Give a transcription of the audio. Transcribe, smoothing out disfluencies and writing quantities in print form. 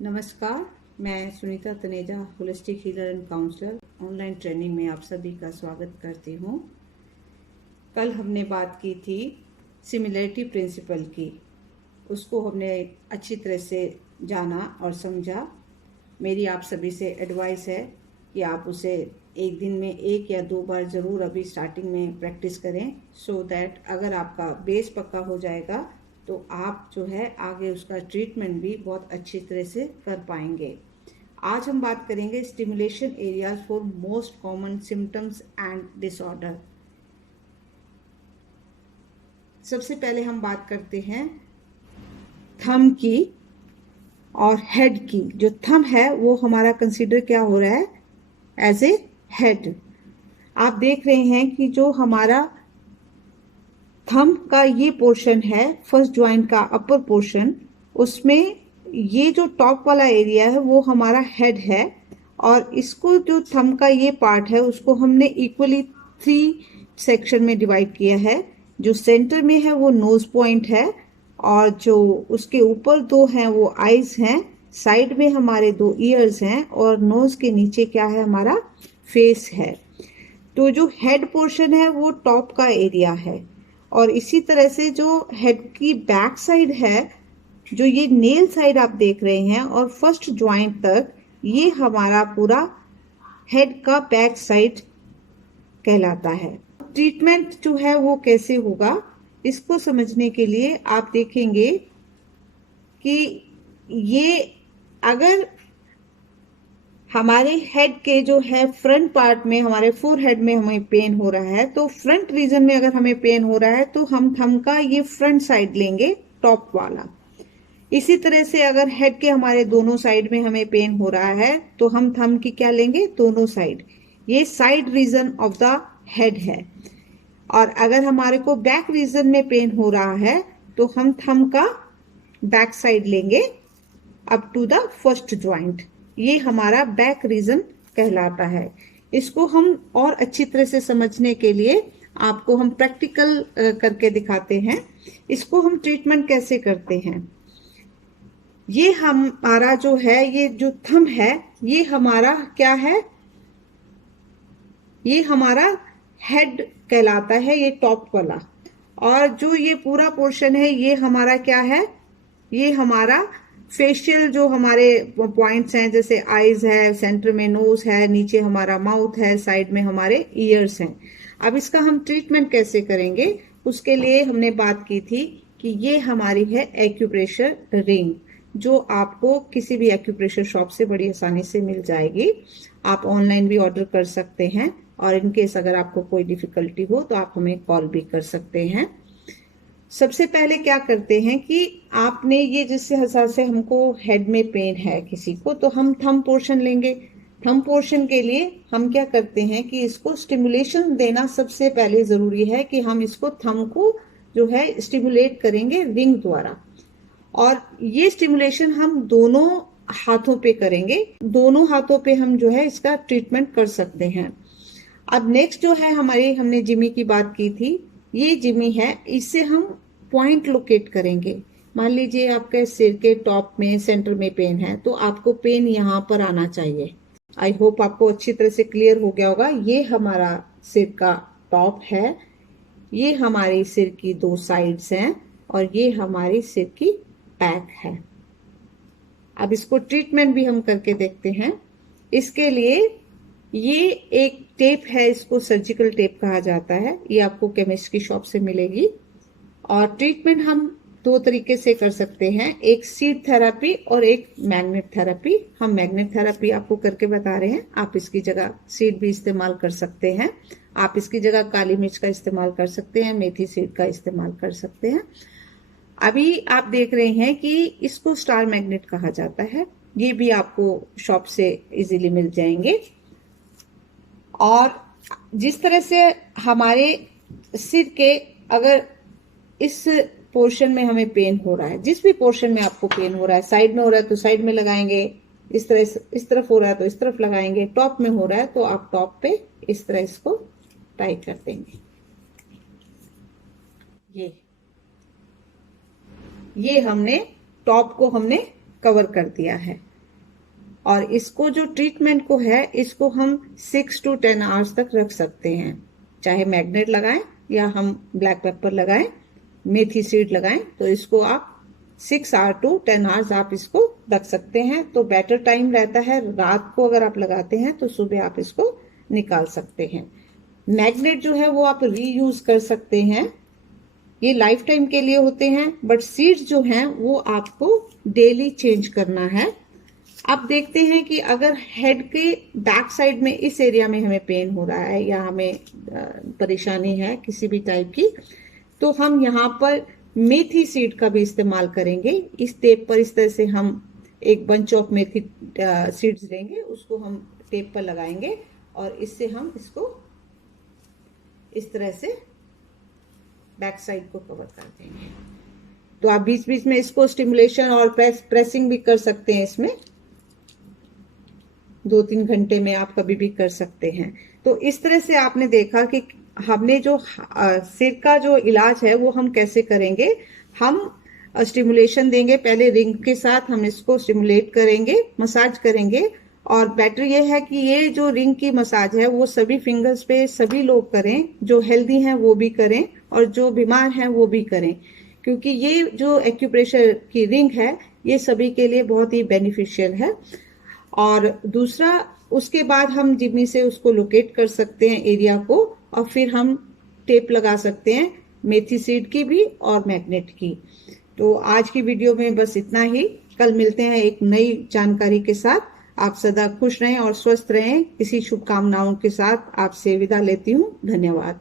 नमस्कार, मैं Sunita Taneja, holistic healer and counsellor online training में आप सभी का स्वागत करती हूँ। कल हमने बात की थी सिमिलरिटी प्रिंसिपल की। उसको हमने अच्छी तरह से जाना और समझा। मेरी आप सभी से एडवाइस है कि आप उसे एक दिन में 1 या 2 बार ज़रूर अभी स्टार्टिंग में प्रैक्टिस करें, सो दैट अगर आपका बेस पक्का हो जाएगा तो आप जो है आगे उसका ट्रीटमेंट भी बहुत अच्छी तरह से कर पाएंगे। आज हम बात करेंगे stimulation areas for most common symptoms and disorder. सबसे पहले हम बात करते हैं थंब की और हेड की। जो थंब है वो हमारा कंसीडर क्या हो रहा है एज ए हेड। आप देख रहे हैं कि जो हमारा थंब का ये पोर्शन है, फर्स्ट जॉइंट का अपर पोर्शन, उसमें ये जो टॉप वाला एरिया है वो हमारा हेड है। और इसको जो थंब का ये पार्ट है उसको हमने इक्वली 3 सेक्शन में डिवाइड किया है। जो सेंटर में है वो नोज पॉइंट है, और जो उसके ऊपर 2 हैं वो आईज हैं, साइड में हमारे 2 ईयर्स हैं, और नोज के नीचे क्या है हमारा फेस है। तो जो हेड पोर्शन है वो टॉप का एरिया है। और इसी तरह से जो हेड की बैक साइड है, जो ये नेल साइड आप देख रहे हैं और फर्स्ट ज्वाइंट तक, ये हमारा पूरा हेड का बैक साइड कहलाता है। ट्रीटमेंट जो है वो कैसे होगा, इसको समझने के लिए आप देखेंगे कि ये अगर हमारे हेड के जो है फ्रंट पार्ट में, हमारे फोर हेड में हमें पेन हो रहा है, तो फ्रंट रीजन में अगर हमें पेन हो रहा है तो हम थंब का ये फ्रंट साइड लेंगे, टॉप वाला। इसी तरह से अगर हेड के हमारे दोनों साइड में हमें पेन हो रहा है तो हम थंब की क्या लेंगे, दोनों साइड। ये side region of the head है। और अगर हमारे को बैक रीजन में पेन हो रहा है तो हम थंब का बैक साइड लेंगे up to the first joint. ये हमारा बैक रीजन कहलाता है। इसको हम और अच्छी तरह से समझने के लिए आपको हम प्रैक्टिकल करके दिखाते हैं। इसको हम ट्रीटमेंट कैसे करते हैं। ये हमारा जो है, ये जो थंब है, ये हमारा क्या है, ये हमारा हेड कहलाता है, ये टॉप वाला। और जो ये पूरा पोर्शन है ये हमारा क्या है, ये हमारा फेशियल जो हमारे पॉइंट्स हैं, जैसे आईज है, सेंटर में नोज है, नीचे हमारा माउथ है, साइड में हमारे ईयर्स हैं। अब इसका हम ट्रीटमेंट कैसे करेंगे, उसके लिए हमने बात की थी कि ये हमारी है एक्यूप्रेशर रिंग, जो आपको किसी भी एक्यूप्रेशर शॉप से बड़ी आसानी से मिल जाएगी। आप ऑनलाइन भी ऑर्डर कर सकते हैं, और इनकेस अगर आपको कोई डिफिकल्टी हो तो आप हमें कॉल भी कर सकते हैं। सबसे पहले क्या करते हैं कि आपने ये, जिस हिसाब से हमको हेड में पेन है किसी को, तो हम थंब पोर्शन लेंगे। थंब पोर्शन के लिए हम क्या करते हैं कि इसको स्टिमुलेशन देना सबसे पहले जरूरी है, कि हम इसको थंब को जो है स्टिमुलेट करेंगे रिंग द्वारा। और ये स्टिमुलेशन हम दोनों हाथों पे करेंगे। दोनों हाथों पे हम जो है इसका ट्रीटमेंट कर सकते हैं। अब नेक्स्ट जो है हमारी, हमने जिमी की बात की थी, ये जिमी है, इससे हम पॉइंट लोकेट करेंगे। मान लीजिए आपके सिर के टॉप में सेंटर में पेन है, तो आपको पेन यहाँ पर आना चाहिए। आई होप आपको अच्छी तरह से क्लियर हो गया होगा। ये हमारा सिर का टॉप है, ये हमारी सिर की 2 साइड्स हैं, और ये हमारी सिर की बैक है। अब इसको ट्रीटमेंट भी हम करके देखते हैं। इसके लिए ये एक टेप है, इसको सर्जिकल टेप कहा जाता है, ये आपको केमिस्ट की शॉप से मिलेगी। और ट्रीटमेंट हम 2 तरीके से कर सकते हैं, एक सीड थेरेपी और एक मैग्नेट थेरेपी। हम मैग्नेट थेरेपी आपको करके बता रहे हैं, आप इसकी जगह सीड भी इस्तेमाल कर सकते हैं। आप इसकी जगह काली मिर्च का इस्तेमाल कर सकते हैं, मेथी सीड का इस्तेमाल कर सकते हैं। अभी आप देख रहे हैं कि इसको स्टार मैग्नेट कहा जाता है, ये भी आपको शॉप से इजीली मिल जाएंगे। और जिस तरह से हमारे सिर के, अगर इस पोर्शन में हमें पेन हो रहा है, जिस भी पोर्शन में आपको पेन हो रहा है, साइड में हो रहा है तो साइड में लगाएंगे, इस तरफ हो रहा है तो इस तरफ लगाएंगे, टॉप में हो रहा है तो आप टॉप पे इस तरह इसको टाइट कर देंगे। ये हमने टॉप को हमने कवर कर दिया है। और इसको जो ट्रीटमेंट को है इसको हम 6 to 10 आवर्स तक रख सकते हैं, चाहे मैग्नेट लगाएं या हम ब्लैक पेपर लगाएं, मेथी सीड लगाएं, तो इसको आप 6 आवर to 10 आवर्स आप इसको रख सकते हैं। तो बेटर टाइम रहता है रात को अगर आप लगाते हैं तो सुबह आप इसको निकाल सकते हैं। मैग्नेट जो है वो आप रीयूज कर सकते हैं, ये लाइफ टाइम के लिए होते हैं, बट सीड्स जो हैं वो आपको डेली चेंज करना है। अब देखते हैं कि अगर हेड के बैक साइड में इस एरिया में हमें पेन हो रहा है या हमें परेशानी है किसी भी टाइप की, तो हम यहाँ पर मेथी सीड का भी इस्तेमाल करेंगे। इस टेप पर इस तरह से हम एक बंच ऑफ मेथी सीड्स लेंगे, उसको हम टेप पर लगाएंगे और इससे हम इसको इस तरह से बैक साइड को कवर कर देंगे। तो आप बीच बीच में इसको स्टिमुलेशन और प्रेसिंग भी कर सकते हैं, इसमें 2-3 घंटे में आप कभी भी कर सकते हैं। तो इस तरह से आपने देखा कि हमने जो सिर का जो इलाज है वो हम कैसे करेंगे। हम स्टिमुलेशन देंगे, पहले रिंग के साथ हम इसको स्टिमुलेट करेंगे, मसाज करेंगे। और बेटर ये है कि ये जो रिंग की मसाज है वो सभी फिंगर्स पे सभी लोग करें, जो हेल्दी हैं वो भी करें और जो बीमार हैं वो भी करें, क्योंकि ये जो एक्यूप्रेशर की रिंग है ये सभी के लिए बहुत ही बेनिफिशियल है। और दूसरा, उसके बाद हम जिम्मी से उसको लोकेट कर सकते हैं एरिया को, और फिर हम टेप लगा सकते हैं मेथी सीड की भी और मैग्नेट की। तो आज की वीडियो में बस इतना ही। कल मिलते हैं एक नई जानकारी के साथ। आप सदा खुश रहें और स्वस्थ रहें, इसी शुभकामनाओं के साथ आपसे विदा लेती हूँ। धन्यवाद।